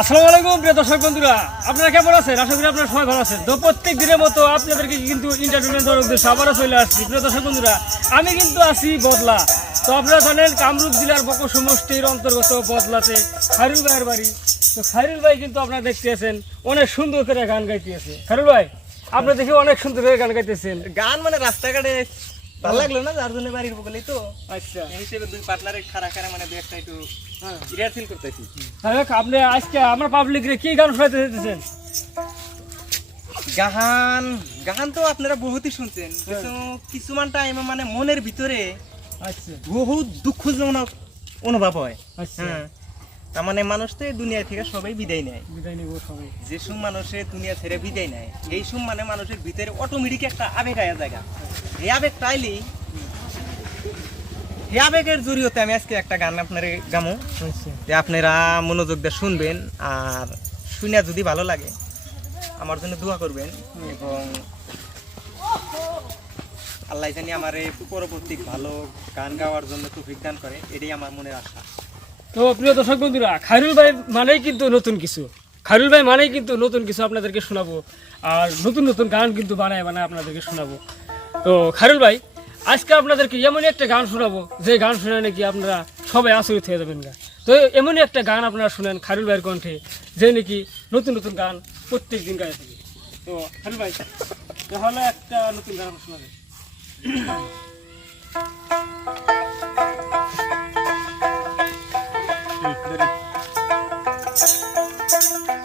আসসালামু আলাইকুম, প্রিয় দর্শক বন্ধুরা। আপনারা কেমন আছেন? আশা করি আপনারা সবাই ভালো আছেন। তো প্রত্যেক দিনের মতো আপনাদেরকে কিন্তু ইন্টারটেনমেন্ট দেওয়ার উদ্দেশ্যে আবারও চলে আসছি। প্রিয় দর্শক বন্ধুরা, আমি কিন্তু আছি বদলা। তো আপনারা জানেন, কামরূপ জেলার বক সমষ্টির অন্তর্গত বদলাতে খায়রুল ভাইয়ের বাড়ি। তো খায়রুল ভাই কিন্তু আপনারা দেখতে আছেন, অনেক সুন্দর করে গান গাইতেছে। খায়রুল ভাই আপনি দেখে অনেক সুন্দর করে গান গাইতেছেন। গান মানে রাস্তাঘাটে ভালো লাগল না যার জন্য বাড়ির বগলেই তো? আচ্ছা। হিসেবে দুই পার্টনারে খারা খারা মানে দুই একটা একটু হ্যাঁ। রিহার্সেল করতেছি। তাহলে আপনি আজকে আমার পাবলিক রে কি গান শোনাতে চাইতেছেন? গান গান তো আপনারা বহুতই শুনছেন। কিন্তু কিছুমান টাইমে মানে মনের ভিতরে আচ্ছা। বহুত দুঃখজনক অনুভব হয়। আচ্ছা। হ্যাঁ। তার মানে মানুষ তো এই দুনিয়া থেকে সবাই বিদায় নেয়। বিদায় নিব সবাই। যে সব মানুষের দুনিয়া ছেড়ে বিদায় নেয় এই সব মানে মানুষের ভিতরে অটোমেটিক একটা আবেগ আয়া জায়গা। এই আবেগ টাইলি এই আবেগের জড়িয়তে আমি আজকে একটা গান আপনার গামো। আচ্ছা। যে আপনারা মনোযোগ দিয়ে শুনবেন আর শুনে যদি ভালো লাগে আমার জন্য দোয়া করবেন এবং আল্লাহ জানি আমার এই পরবর্তী ভালো গান গাওয়ার জন্য তৌফিক দান করে এটাই আমার মনের আশা। তো প্রিয় দর্শক বন্ধুরা, খায়রুল ভাই মানেই কিন্তু নতুন কিছু। খায়রুল ভাই মানেই কিন্তু নতুন কিছু আপনাদেরকে শোনাবো। আর নতুন নতুন গান কিন্তু বানায় বানায় আপনাদেরকে শোনাবো। তো খায়রুল ভাই, আজকে আপনাদেরকে এমনই একটা গান শোনাবো, যে গান শুনে নাকি আপনারা সবাই আচরিত হয়ে যাবেন গা। তো এমনই একটা গান আপনারা শুনেন খায়রুল ভাইয়ের কণ্ঠে, যে নাকি নতুন নতুন গান প্রত্যেক দিন গায়ে থাকে। তো খায়রুল ভাই, তাহলে একটা নতুন গান শোনাবেন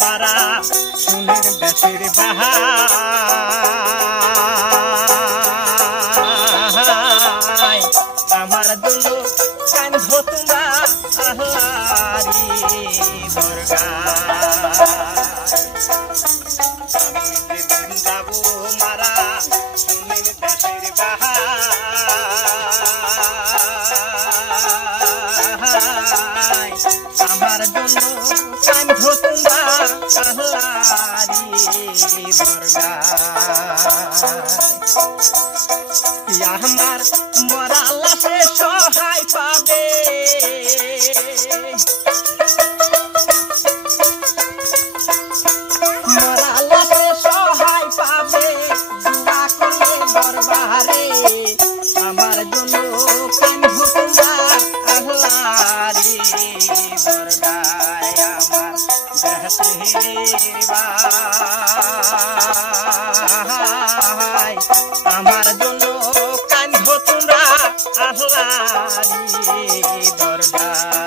মারা সুনের দেশের বাহাই আমার দুলো কান্ধ তোমার দরগা আমার মরা লাশে সহায় পাবে। মরা সহায় পাবে দুয়া আমার জন্য কান ভুকুন্দা আহলারি। আমার আহলারি দরগা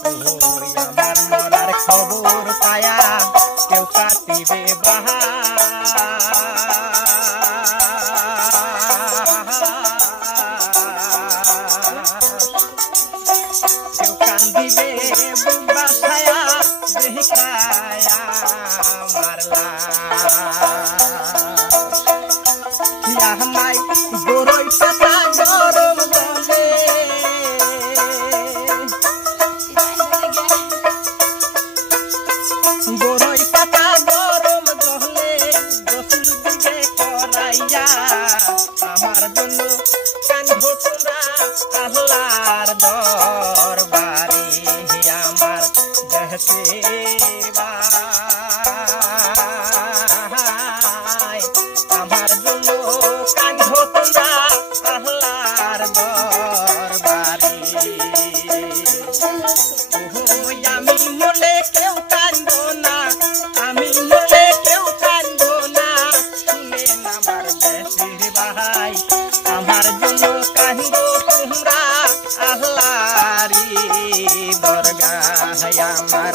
ওই আমার মরার খবর পায়া কেউ কাটিবে বাহা কেউ কান্দিবে বুবা ছায়া দেখায়া মারলা আল্লাহর দরবারে। ওই আমি মনে কেউ কান্দ না, আমি মনে কেউ কান্দ না। শুনেন আমার দেশের ভাই, আমার জন্য কান্দ তোমরা আল্লাহরি দরগায় আমার।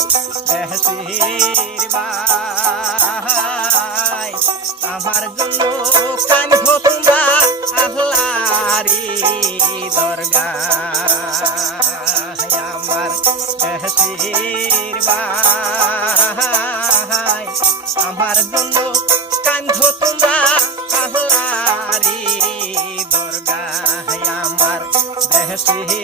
দেশের ভাই আমার জন্য কান্ধ তোমরা আহলারি দরগায় আমার দেশের